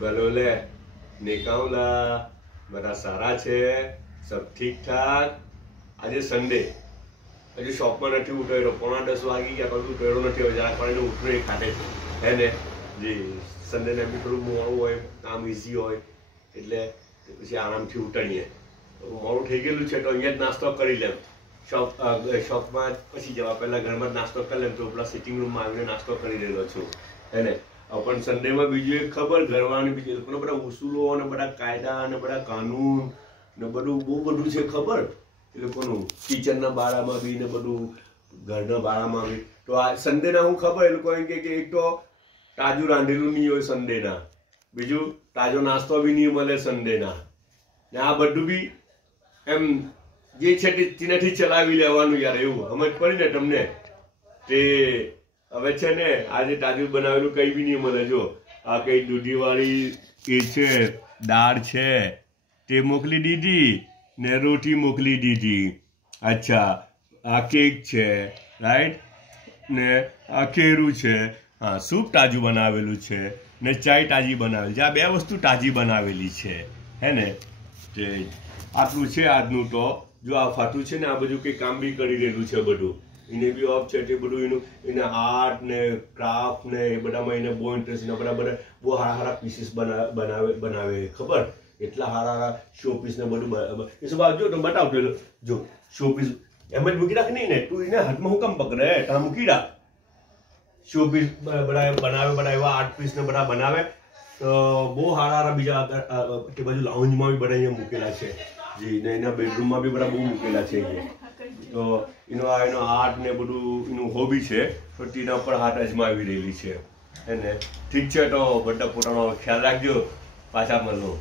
ગલોલે નિકાઉલા બધા સારા છે, સબ ઠીક ઠાક। આજે સન્ડે, હજુ શોપમાં નથી ઉઠાયો, 9:45 વાગી ગયા પણ ઉઠાયો નથી, હવે જરાક પણ ઉઠવું એ ખાતે હે ને જી। સન્ડેને બી થોડું મોડું હોય, કામ ઇઝી હોય એટલે પછી આરામથી ઉઠાડીએ। મોડું થઈ ગયેલું છે તો અહીંયા જ નાસ્તો કરી લેમ, શોપમાં પછી જવા પહેલાં ઘરમાં જ નાસ્તો કરી લેમ, તો પેલા સિટિંગ રૂમમાં આવીને નાસ્તો કરી રહેલો છું હે ને। પણ સન્ડેમાં બીજું એક ખબર, ઘરવાળાને બીજું એ લોકોને બધા ઉસૂલો અને બધા કાયદા અને બધા કાનૂન ને બધું બહુ બધું છે ખબર એ લોકોનું, કિચનના બારામાં બી ને બધું ઘરના બારામાં બી। તો આ સન્ડેના હું ખબર એ લોકો એમ કે એક તો તાજું રાંધેલું નહીં હોય સન્ડેના, બીજું તાજો નાસ્તો બી નહીં મળે સન્ડેના, ને આ બધું બી એમ જે છે તેનાથી ચલાવી લેવાનું યાર, એવું સમજ પડી ને તમને? તે હવે છે ને આજે તાજું બનાવેલું કંઈ બી નહીં મળે। જો આ કઈ દૂધીવાળી એ છે, દાળ છે તે મોકલી દીધી ને રોટી મોકલી દીધી। અચ્છા, આ કેક છે રાઈટ, ને આ કેરું છે, હા સૂપ તાજું બનાવેલું છે ને ચાય તાજી બનાવેલી છે, આ બે વસ્તુ તાજી બનાવેલી છે હે ને। તે આટલું છે આજનું। તો જો આ ફાટું છે ને આ બધું કંઈ કામ બી કરી રહેલું છે બધું, એને બી ઓફ છે તે બધું એનું એને આર્ટ ને ક્રાફ્ટ ને એ બધામાં એને બહુ ઇન્ટરેસ્ટ ને બધા બહુ સારા પીસીસ બનાવે ખબર, એટલા સારા શો પીસ ને બધું એ સબ જો તમે બતાવતો જો શો પીસ એમ જ મૂકી રાખ નહીં ને, તું એને હાથમાં હું કામ પકડે, ત્યાં મૂકી રાખ। શો પીસ બધા એવા આર્ટ પીસ ને બધા બનાવે, તો બહુ સારા બીજા તે બાજુ લાઉન્જમાં બી બધા અહીંયા મૂકેલા છે જી, ને એના બેડરૂમમાં બી બધા બહુ મૂકેલા છે અહીંયા। તો એનો આર્ટ ને બધું એનું હોબી છે, તો તેના પર હાથ અજમાવી રહેલી છે એને। ઠીક છે, તો બધા પોતાનો ખ્યાલ રાખજો, પાછા મળો।